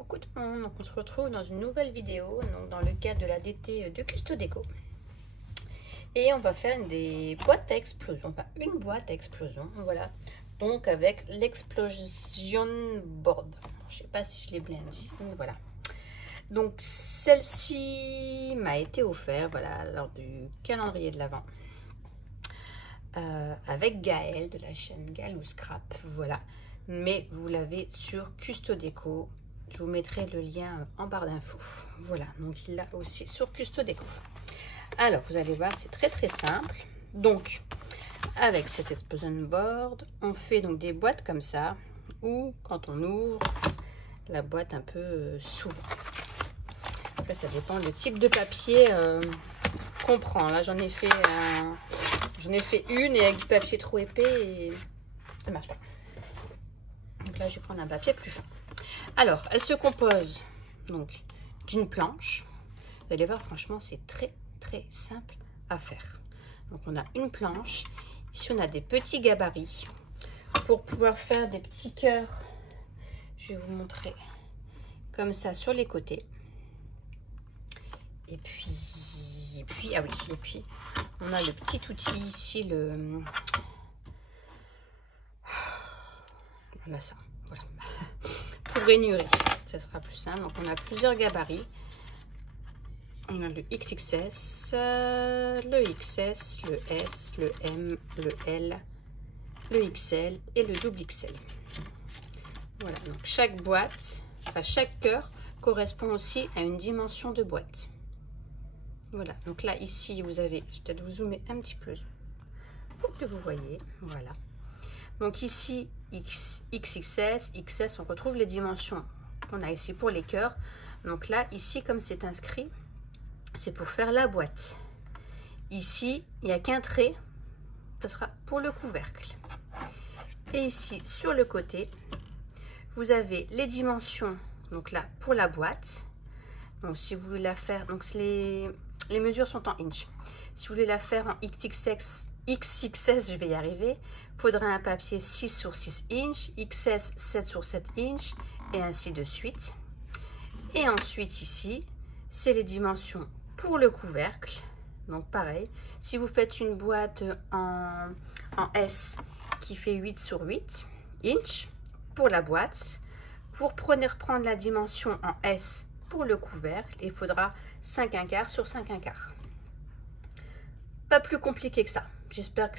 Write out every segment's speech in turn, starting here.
Coucou tout le monde, donc on se retrouve dans une nouvelle vidéo, donc dans le cadre de la DT de Custo Déco. Et on va faire des boîtes à explosion, enfin une boîte à explosion, voilà. Donc avec l'explosion board. Je sais pas si je l'ai bien dit, mais voilà. Donc celle-ci m'a été offerte, voilà, lors du calendrier de l'Avent. Avec Gaëlle de la chaîne Galou Scrap, voilà. Mais vous l'avez sur Custo Déco. Je vous mettrai le lien en barre d'infos. Voilà, donc il l'a aussi sur Custo Déco. Alors, vous allez voir, c'est très simple. Donc, avec cette explosion board, on fait donc des boîtes comme ça, ou quand on ouvre, la boîte un peu s'ouvre. Après, ça dépend du type de papier qu'on prend. Là, j'en ai fait une et avec du papier trop épais et ça marche pas. Donc là, je vais prendre un papier plus fin. Alors, elle se compose donc d'une planche. Vous allez voir, franchement, c'est très simple à faire. Donc, on a une planche. Ici, on a des petits gabarits pour pouvoir faire des petits cœurs. Je vais vous montrer comme ça sur les côtés. Et puis, ah oui, et puis, on a le petit outil ici, on a ça, voilà, pour rainurer, ça sera plus simple. Donc, on a plusieurs gabarits. On a le XXS, le XS, le S, le M, le L, le XL et le double XL. Voilà, donc chaque boîte, enfin chaque cœur correspond aussi à une dimension de boîte. Voilà, donc là, ici, vous avez, je vais peut-être vous zoomer un petit peu pour que vous voyez, voilà. Donc ici, XXS, XS, on retrouve les dimensions qu'on a ici pour les cœurs. Donc là, ici, comme c'est inscrit, c'est pour faire la boîte. Ici, il n'y a qu'un trait, ce sera pour le couvercle. Et ici, sur le côté, vous avez les dimensions, donc là, pour la boîte. Donc si vous voulez la faire, donc les mesures sont en inch. Si vous voulez la faire en XXS, je vais y arriver, il faudra un papier 6 sur 6 inches, XS 7 sur 7 inches et ainsi de suite. Et ensuite ici, c'est les dimensions pour le couvercle. Donc pareil, si vous faites une boîte en S qui fait 8 sur 8 inches pour la boîte, vous reprenez reprendre la dimension en S pour le couvercle, il faudra 5 1/4 sur 5 1/4. Pas plus compliqué que ça. J'espère que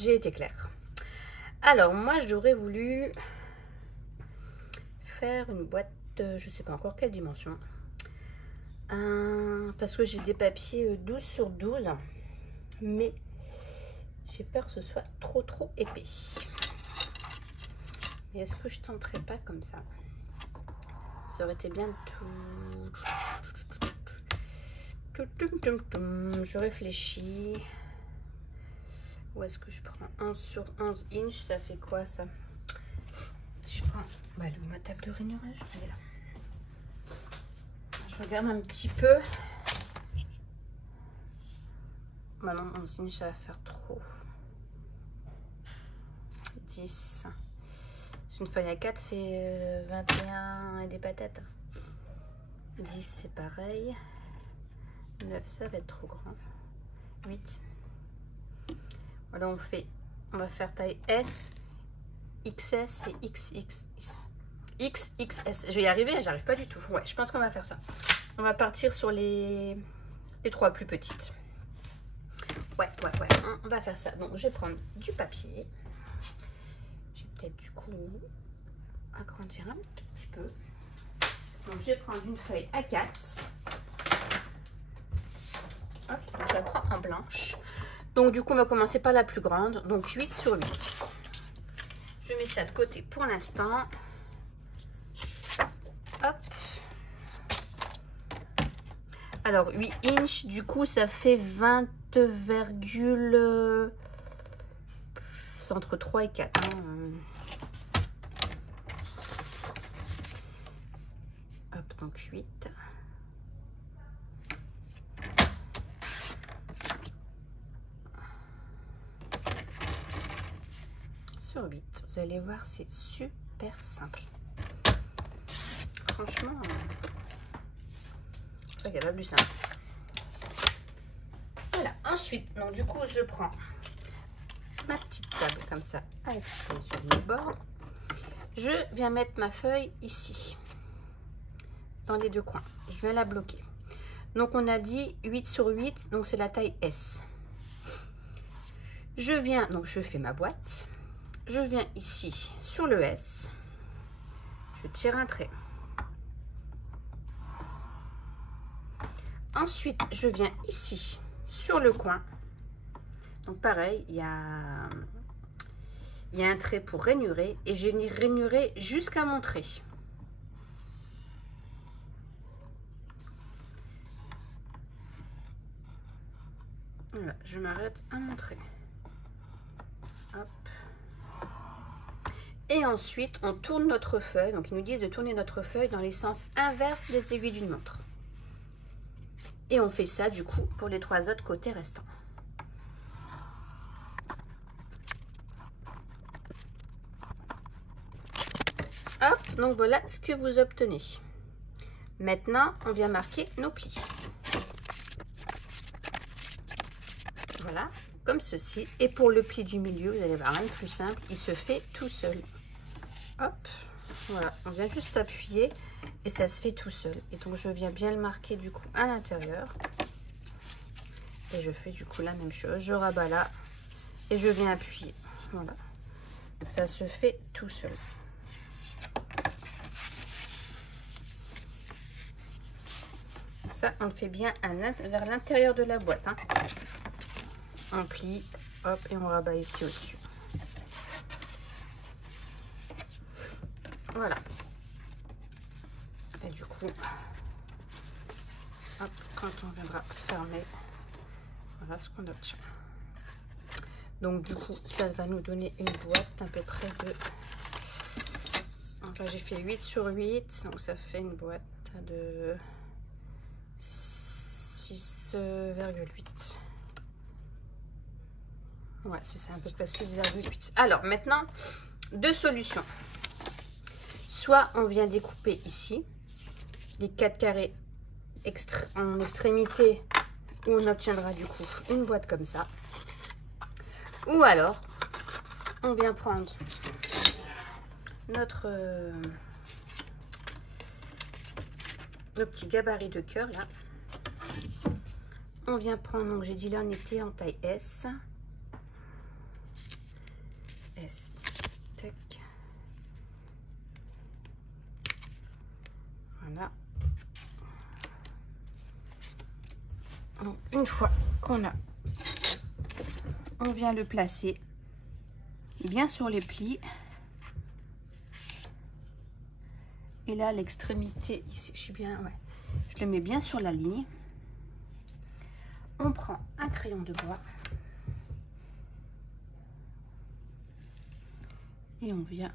j'ai été claire. Alors moi j'aurais voulu faire une boîte, je sais pas encore quelle dimension, parce que j'ai des papiers 12 sur 12, mais j'ai peur que ce soit trop épais. Mais est-ce que je tenterai pas comme ça? Ça aurait été bien de tout. Je réfléchis. Où est-ce que je prends 11 sur 11 inches? Ça fait quoi ça? Si je prends ma table de rainurage, elle est là. Je regarde un petit peu. Bah non, 11 inches, ça va faire trop. 10. Une feuille à 4 fait 21 et des patates. 10, c'est pareil. 9, ça va être trop grand. 8. Voilà, on va faire taille S, XS et XXS. Je vais y arriver, j'arrive pas du tout. Ouais, je pense qu'on va faire ça. On va partir sur les 3 plus petites. Ouais, on va faire ça. Donc, je vais prendre du papier. Je vais peut-être du coup agrandir un petit peu. Donc, je vais prendre une feuille A4. Hop, je la prends en blanche. Donc, du coup, on va commencer par la plus grande. Donc, 8 sur 8. Je mets ça de côté pour l'instant. Hop. Alors, 8 inches, du coup, ça fait 20, c'est entre 3 et 4. Hein. Hop, donc 8. Sur 8. Vous allez voir, c'est super simple. franchement, je crois qu'il n'y a pas plus simple. Voilà, ensuite, donc du coup, je prends ma petite table comme ça, avec sur le bord. Je viens mettre ma feuille ici, dans les deux coins. Je viens la bloquer. Donc, on a dit 8 sur 8, donc c'est la taille S. Je viens, donc je fais ma boîte. Je viens ici sur le S. Je tire un trait. Ensuite, je viens ici sur le coin. Donc pareil, il y a un trait pour rainurer et je vais venir rainurer jusqu'à mon trait. Voilà, je m'arrête à mon trait. Hop. Et ensuite, on tourne notre feuille. Donc, ils nous disent de tourner notre feuille dans les sens inverses des aiguilles d'une montre. Et on fait ça, du coup, pour les 3 autres côtés restants. Hop, donc voilà ce que vous obtenez. Maintenant, on vient marquer nos plis. Voilà, comme ceci. Et pour le pli du milieu, vous allez voir, rien de plus simple, il se fait tout seul. Hop, voilà, on vient juste appuyer et ça se fait tout seul. Et donc, je viens bien le marquer du coup à l'intérieur. Et je fais du coup la même chose. Je rabats là et je viens appuyer. Voilà, ça se fait tout seul. Ça, on le fait bien vers l'intérieur de la boîte. Hein. On plie, hop, et on rabat ici au-dessus. Voilà. Et du coup, hop, quand on viendra fermer, voilà ce qu'on obtient. Donc du coup, ça va nous donner une boîte à peu près de... Donc là, j'ai fait 8 sur 8, donc ça fait une boîte de 6,8. Ouais, c'est ça, à peu près 6,8. Alors, maintenant, 2 solutions. Soit on vient découper ici les 4 carrés en extrémité où on obtiendra du coup une boîte comme ça. Ou alors, on vient prendre notre le petit gabarit de cœur là. On vient prendre, donc j'ai dit là on était en taille S. S, tac. Voilà. Donc, une fois qu'on a, on vient le placer bien sur les plis. Et là, l'extrémité, ici, je suis bien, ouais, je le mets bien sur la ligne. On prend un crayon de bois et on vient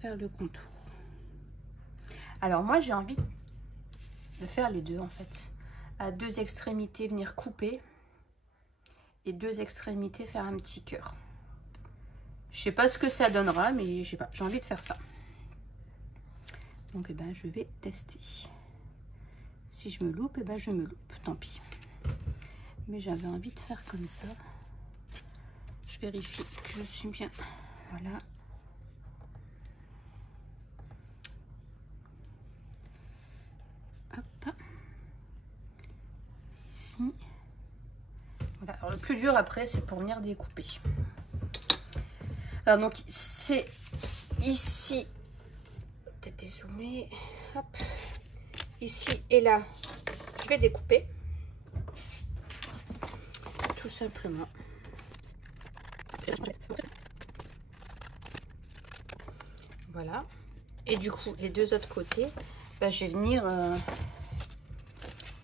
faire le contour. Alors moi, j'ai envie de faire les deux en fait. À 2 extrémités, venir couper et 2 extrémités, faire un petit cœur. Je sais pas ce que ça donnera, mais je sais pas, j'ai envie de faire ça. Donc, eh ben, je vais tester. Si je me loupe, eh ben, je me loupe. Tant pis. Mais j'avais envie de faire comme ça. Je vérifie que je suis bien. Voilà. Hop. Ici. Voilà. Alors, le plus dur après, c'est pour venir découper. Alors, donc, c'est ici. Peut-être dézoomer. Hop. Ici et là, je vais découper. Tout simplement. Voilà. Et du coup, les 2 autres côtés, bah, je vais venir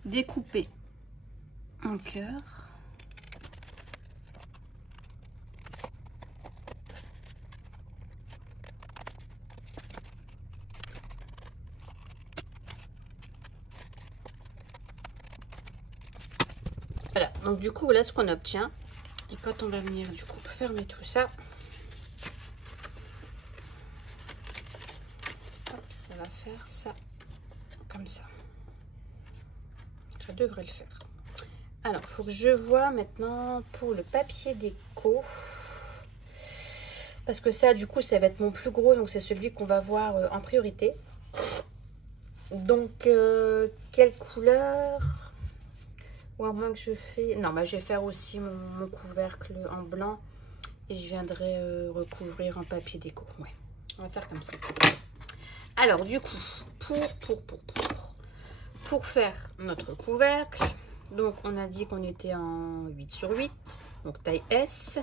découper un cœur. Voilà, donc du coup, voilà ce qu'on obtient. Et quand on va venir du coup fermer tout ça, hop, ça faire ça comme ça. Ça devrait le faire. Alors, il faut que je vois maintenant pour le papier déco. Parce que ça, du coup, ça va être mon plus gros. Donc, c'est celui qu'on va voir en priorité. Donc, quelle couleur? Ou à moins que je fais... Non, bah, je vais faire aussi mon couvercle en blanc. Et je viendrai recouvrir en papier déco. Ouais, on va faire comme ça. Alors, du coup, pour faire notre couvercle, donc on a dit qu'on était en 8 sur 8, donc taille S.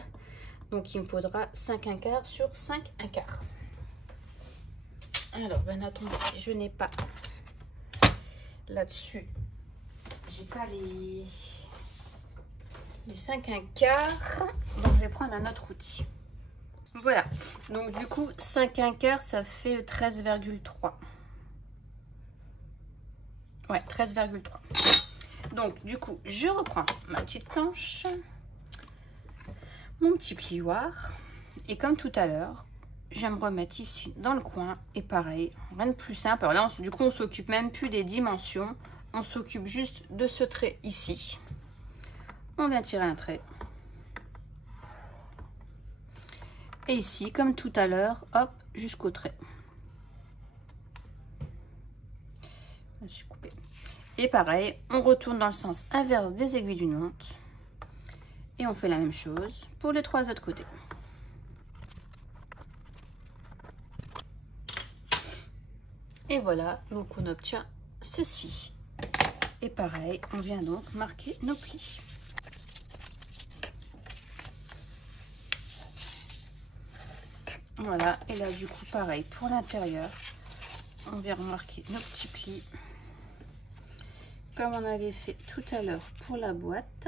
Donc, il me faudra 5 1/4 sur 5 1/4. Alors, ben attendez, je n'ai pas là-dessus. J'ai pas les 5 1/4. Donc, je vais prendre un autre outil. Voilà. Donc, du coup, 5 1/4, ça fait 13,3. Ouais, 13,3. Donc, du coup, je reprends ma petite planche, mon petit plioir. Et comme tout à l'heure, je vais me remettre ici dans le coin. Et pareil, rien de plus simple. Alors là, du coup, on s'occupe même plus des dimensions. On s'occupe juste de ce trait ici. On vient tirer un trait. Et ici, comme tout à l'heure, hop, jusqu'au trait. Je me suis coupée. Et pareil, on retourne dans le sens inverse des aiguilles d'une montre. Et on fait la même chose pour les 3 autres côtés. Et voilà, donc on obtient ceci. Et pareil, on vient donc marquer nos plis. Voilà, et là du coup pareil pour l'intérieur, on vient remarquer nos petits plis. Comme on avait fait tout à l'heure pour la boîte.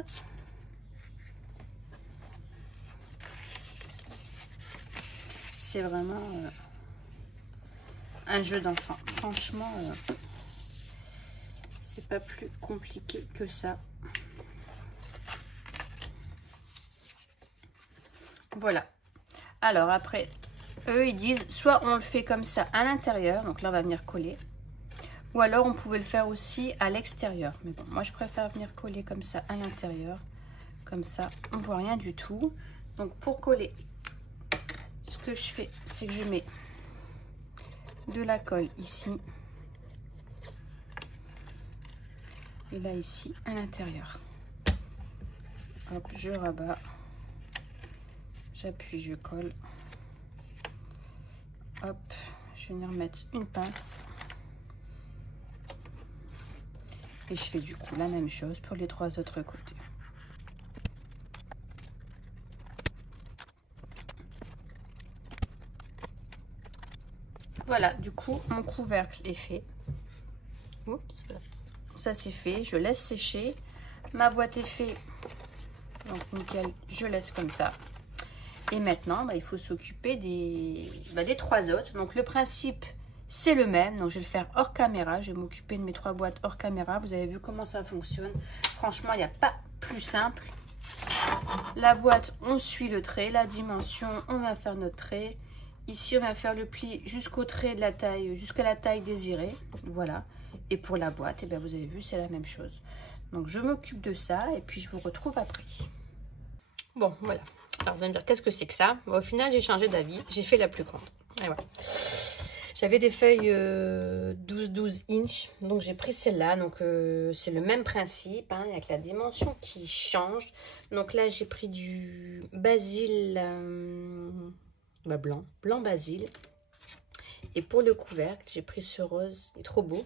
C'est vraiment un jeu d'enfant. Franchement, c'est pas plus compliqué que ça. Voilà. Alors après, eux ils disent soit on le fait comme ça à l'intérieur, donc là on va venir coller. Ou alors on pouvait le faire aussi à l'extérieur. Mais bon, moi je préfère venir coller comme ça à l'intérieur. Comme ça, on voit rien du tout. Donc pour coller, ce que je fais, c'est que je mets de la colle ici. Et là ici, à l'intérieur. Hop, je rabats. J'appuie, je colle. Hop, je vais venir mettre une pince. Et je fais du coup la même chose pour les 3 autres côtés. Voilà, du coup, mon couvercle est fait. Oups, voilà. Ça c'est fait, je laisse sécher. Ma boîte est faite. Donc nickel, je laisse comme ça. Et maintenant, bah, il faut s'occuper des 3 autres. Donc le principe, c'est le même. Donc je vais le faire hors caméra. Je vais m'occuper de mes 3 boîtes hors caméra. Vous avez vu comment ça fonctionne. Franchement, il n'y a pas plus simple. La boîte, on suit le trait. La dimension, on va faire notre trait. Ici, on va faire le pli jusqu'au trait de la taille, jusqu'à la taille désirée. Voilà. Et pour la boîte, eh bien, vous avez vu, c'est la même chose. Donc, je m'occupe de ça et puis je vous retrouve après. Bon, voilà. Alors, vous allez me dire, qu'est-ce que c'est que ça? Bon, au final, j'ai changé d'avis. J'ai fait la plus grande. Et voilà. J'avais des feuilles 12-12 inch. Donc, j'ai pris celle-là. Donc, c'est le même principe, hein, avec la dimension qui change. Donc, là, j'ai pris du basil... blanc basil. Et pour le couvercle, j'ai pris ce rose, il est trop beau.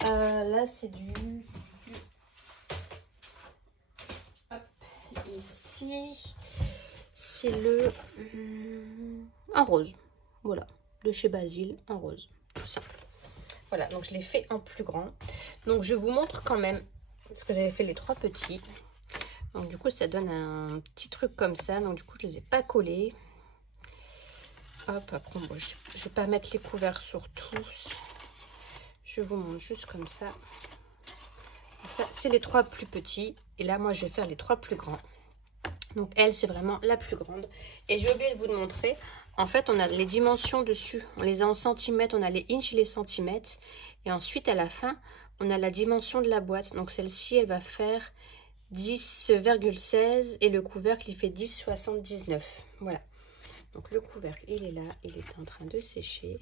Là, c'est hop, ici, c'est le en rose. Voilà, de chez Basil en rose, tout simple. Voilà, donc je l'ai fait en plus grand. Donc je vous montre quand même ce que j'avais fait les 3 petits. Donc du coup, ça donne un petit truc comme ça. Donc du coup, je les ai pas collés. Hop, après, bon, je ne vais pas mettre les couverts sur tous. Je vous montre juste comme ça. C'est les 3 plus petits. Et là, moi, je vais faire les 3 plus grands. Donc, elle, c'est vraiment la plus grande. Et j'ai oublié de vous le montrer. En fait, on a les dimensions dessus. On les a en centimètres, on a les inches et les centimètres. Et ensuite, à la fin, on a la dimension de la boîte. Donc, celle-ci, elle va faire 10,16 et le couvercle, il fait 10,79. Voilà. Donc, le couvercle, il est là. Il est en train de sécher.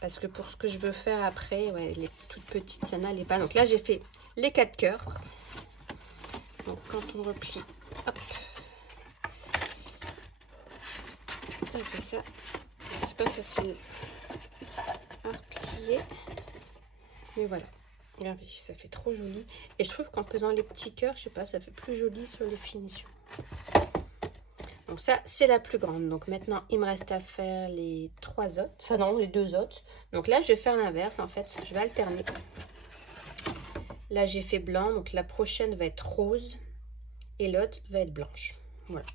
Parce que pour ce que je veux faire après, ouais, les toutes petites, ça n'allait pas. Donc là, j'ai fait les 4 cœurs. Donc quand on replie, hop, ça fait ça. C'est pas facile à replier. Mais voilà. Regardez, ça fait trop joli. Et je trouve qu'en faisant les petits cœurs, je sais pas, ça fait plus joli sur les finitions. Donc ça, c'est la plus grande. Donc maintenant, il me reste à faire les 3 autres. Enfin non, les 2 autres. Donc là, je vais faire l'inverse en fait. Je vais alterner. Là, j'ai fait blanc. Donc la prochaine va être rose. Et l'autre va être blanche. Voilà.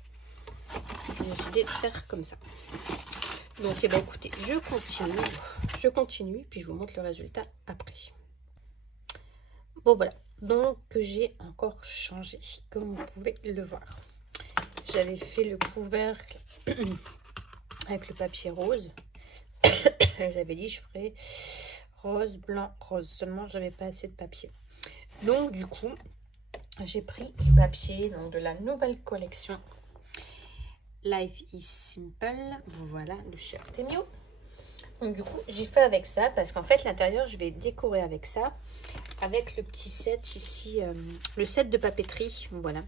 J'ai décidé de faire comme ça. Donc, eh ben, écoutez, je continue. Puis je vous montre le résultat après. Bon, voilà. Donc, j'ai encore changé, comme vous pouvez le voir. J'avais fait le couvercle avec le papier rose. J'avais dit je ferais rose, blanc, rose. Seulement, j'avais pas assez de papier. Donc, du coup, j'ai pris du papier donc de la nouvelle collection Life is Simple. Voilà, de chez Artemio. Donc, du coup, j'ai fait avec ça parce qu'en fait, l'intérieur, je vais décorer avec ça. Avec le petit set ici, le set de papeterie. Voilà.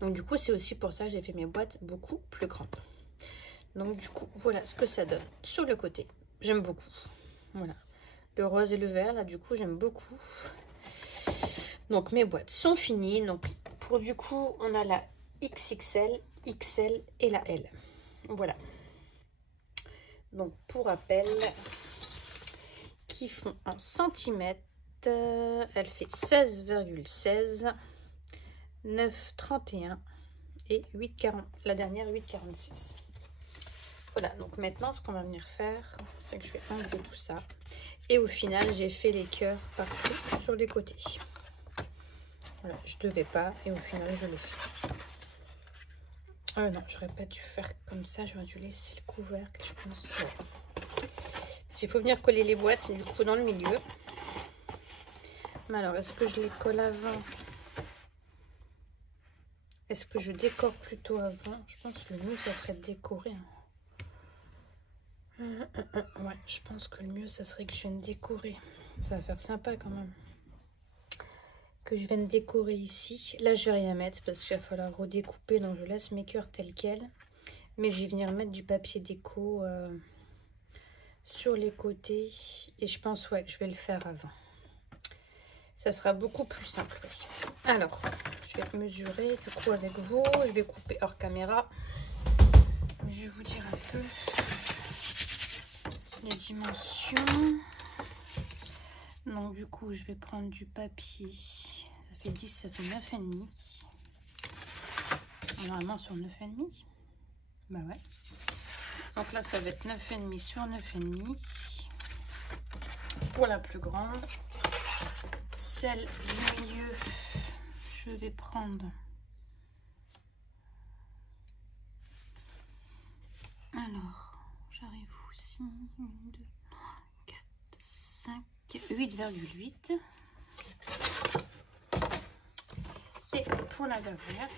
Donc du coup, c'est aussi pour ça que j'ai fait mes boîtes beaucoup plus grandes. Donc du coup, voilà ce que ça donne sur le côté. J'aime beaucoup. Voilà. Le rose et le vert, là, du coup, j'aime beaucoup. Donc mes boîtes sont finies. Donc pour du coup, on a la XXL, XL et la L. Voilà. Donc pour rappel, qui font en centimètres, elle fait 16,16. 9,31 et 8,40. La dernière 8,46. Voilà, donc maintenant ce qu'on va venir faire, c'est que je vais enlever tout ça. Et au final, j'ai fait les cœurs partout sur les côtés. Voilà, je devais pas et au final, je l'ai fait. Non, j'aurais pas dû faire comme ça. J'aurais dû laisser le couvercle, je pense. S'il faut venir coller les boîtes, c'est du coup dans le milieu. Mais alors, est-ce que je les colle avant ? Est-ce que je décore plutôt avant? Je pense que le mieux, ça serait de décorer. Ouais, je pense que le mieux, ça serait que je vienne décorer. Ça va faire sympa quand même. Que je vienne décorer ici. Là, je vais rien mettre parce qu'il va falloir redécouper. Donc, je laisse mes cœurs tels quels. Mais je vais venir mettre du papier déco sur les côtés. Et je pense, ouais, que je vais le faire avant. Ça sera beaucoup plus simple. Oui. Alors, je vais mesurer du coup avec vous. Je vais couper hors caméra. Je vais vous dire un peu les dimensions. Donc du coup, je vais prendre du papier. Ça fait 10, ça fait 9,5. Normalement sur 9,5. Bah ouais. Donc là, ça va être 9,5 sur 9,5. Pour la plus grande. Celle du milieu, je vais prendre alors j'arrive aussi 1, 2, 3, 4, 5, 8,8 et pour la dernière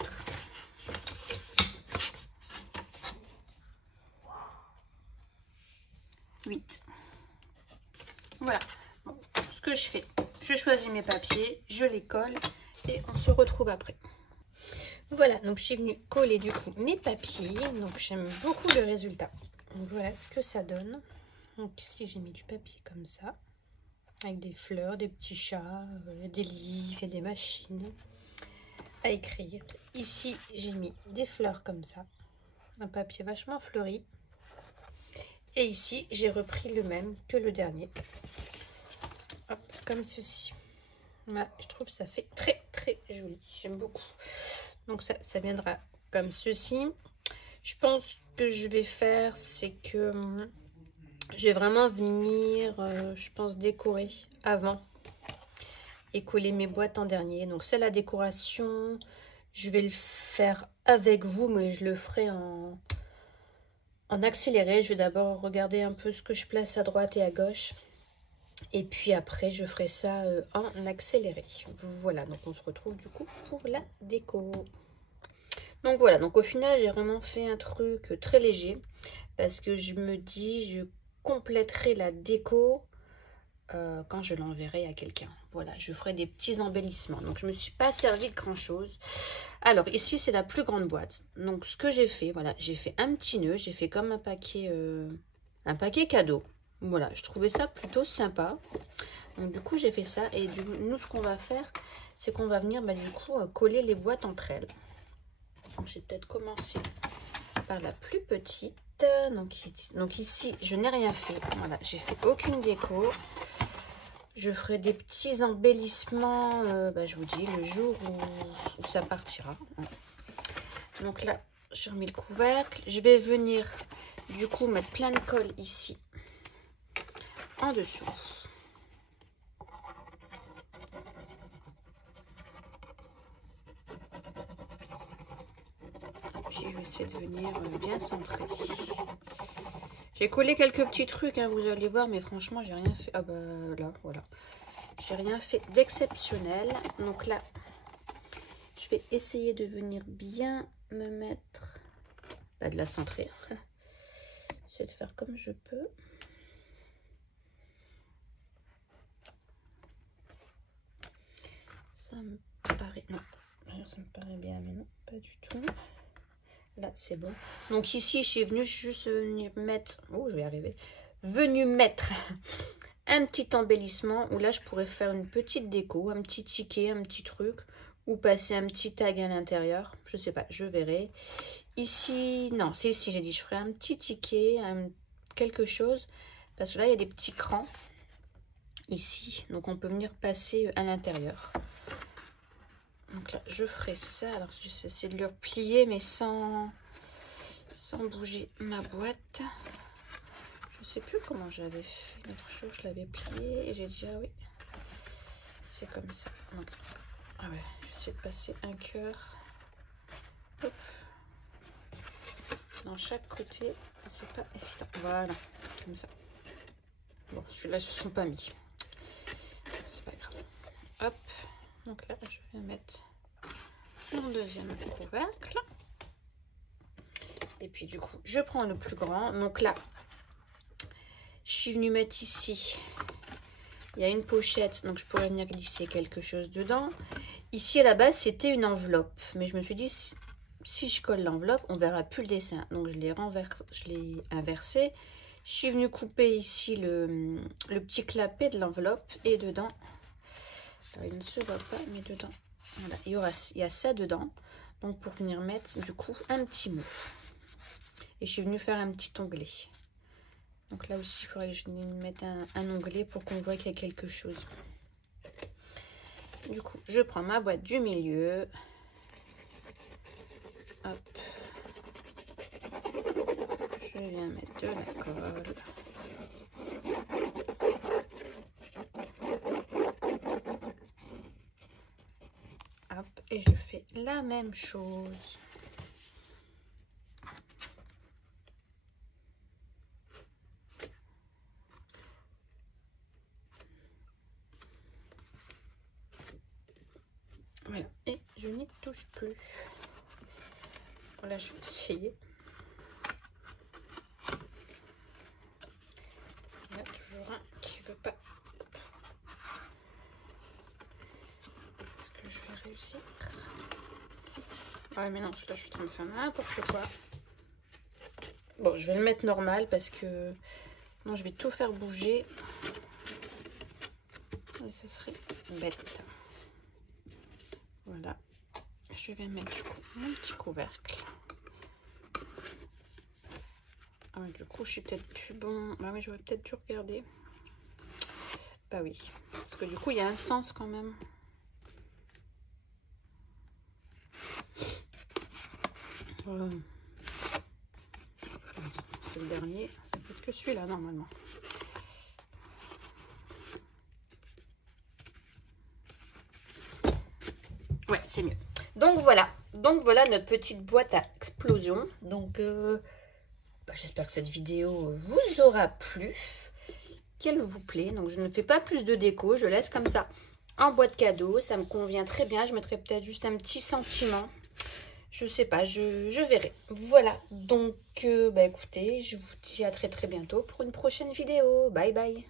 8. Voilà. Bon, ce que je fais, je choisis mes papiers, je les colle et on se retrouve après. Voilà, donc je suis venue coller du coup mes papiers. Donc j'aime beaucoup le résultat. Donc voilà ce que ça donne. Donc ici j'ai mis du papier comme ça, avec des fleurs, des petits chats, des livres et des machines à écrire. Ici j'ai mis des fleurs comme ça, un papier vachement fleuri. Et ici j'ai repris le même que le dernier. Hop, comme ceci. Voilà, je trouve que ça fait très très joli. J'aime beaucoup. Donc ça viendra comme ceci. Je pense que je vais faire, c'est que je vais vraiment venir, je pense, décorer avant et coller mes boîtes en dernier. Donc c'est la décoration. Je vais le faire avec vous, mais je le ferai en accéléré. Je vais d'abord regarder un peu ce que je place à droite et à gauche. Et puis après, je ferai ça en accéléré. Voilà, donc on se retrouve du coup pour la déco. Donc voilà, donc au final, j'ai vraiment fait un truc très léger. Parce que je me dis, je compléterai la déco quand je l'enverrai à quelqu'un. Voilà, je ferai des petits embellissements. Donc je ne me suis pas servi de grand chose. Alors ici, c'est la plus grande boîte. Donc ce que j'ai fait, voilà, j'ai fait un petit nœud. J'ai fait comme un paquet cadeau. Voilà, je trouvais ça plutôt sympa. Donc du coup, j'ai fait ça. Et nous, ce qu'on va faire, c'est qu'on va venir du coup coller les boîtes entre elles. Donc je vais peut-être commencer par la plus petite. Donc ici, je n'ai rien fait. Voilà, j'ai fait aucune déco. Je ferai des petits embellissements, je vous dis, le jour où ça partira. Donc là, j'ai remis le couvercle. Je vais venir, du coup, mettre plein de colle ici, en dessous. Puis je vais essayer de venir bien centrer. J'ai collé quelques petits trucs, hein, vous allez voir, mais franchement, j'ai rien fait. Ah bah là, voilà. J'ai rien fait d'exceptionnel. Donc là, je vais essayer de venir bien me mettre, de la centrer. J'essaie de faire comme je peux. Ça me paraît, non, alors ça me paraît bien, mais non, pas du tout. Là, c'est bon. Donc ici, je suis venue juste venir mettre, oh, je vais y arriver, venu mettre un petit embellissement où là, je pourrais faire une petite déco, un petit ticket, un petit truc, ou passer un petit tag à l'intérieur. Je sais pas, je verrai. Ici, non, c'est ici, j'ai dit, je ferai un petit ticket, quelque chose, parce que là, il y a des petits crans ici, donc on peut venir passer à l'intérieur. Donc là, je ferai ça. Alors, je vais essayer de le replier, mais sans bouger ma boîte. Je sais plus comment j'avais fait l'autre chose. Je l'avais plié et j'ai dit, ah oui, c'est comme ça. Donc, ah ouais, je vais essayer de passer un cœur. Hop. Dans chaque côté, c'est pas évident. Voilà, comme ça. Bon, celui-là, ils se sont pas mis. C'est pas grave. Hop. Donc là, je vais mettre mon deuxième couvercle. Et puis du coup, je prends le plus grand. Donc là, je suis venue mettre ici. Il y a une pochette, donc je pourrais venir glisser quelque chose dedans. Ici, à la base, c'était une enveloppe. Mais je me suis dit, si je colle l'enveloppe, on verra plus le dessin. Donc je l'ai inversé. Je suis venue couper ici le petit clapet de l'enveloppe. Et dedans, alors, il ne se voit pas, mais dedans, voilà, il y a ça dedans. Donc pour venir mettre du coup un petit mot. Et je suis venue faire un petit onglet. Donc là aussi, il faudrait que je mette un onglet pour qu'on voit qu'il y a quelque chose. Du coup, je prends ma boîte du milieu. Hop. Je viens mettre de la colle. Hop, et je fais la même chose. Voilà, et je n'y touche plus. Voilà, je vais essayer. Il y a toujours un qui ne veut pas. Est-ce que je vais réussir? Ouais, mais non, là, je suis en train de faire n'importe quoi. Bon, je vais le mettre normal parce que non, je vais tout faire bouger. Et ça serait bête. Voilà. Je vais mettre du coup mon petit couvercle. Ah, du coup, je suis peut-être plus bon. Bah oui, j'aurais peut-être dû regarder. Bah oui. Parce que du coup, il y a un sens quand même. C'est le dernier. Ça peut être que celui-là, normalement. Ouais, c'est mieux. Donc voilà notre petite boîte à explosion. Donc j'espère que cette vidéo vous aura plu, qu'elle vous plaît. Donc je ne fais pas plus de déco, je laisse comme ça en boîte cadeau, ça me convient très bien. Je mettrai peut-être juste un petit sentiment, je sais pas, je verrai. Voilà, donc écoutez, je vous dis à très bientôt pour une prochaine vidéo. Bye bye.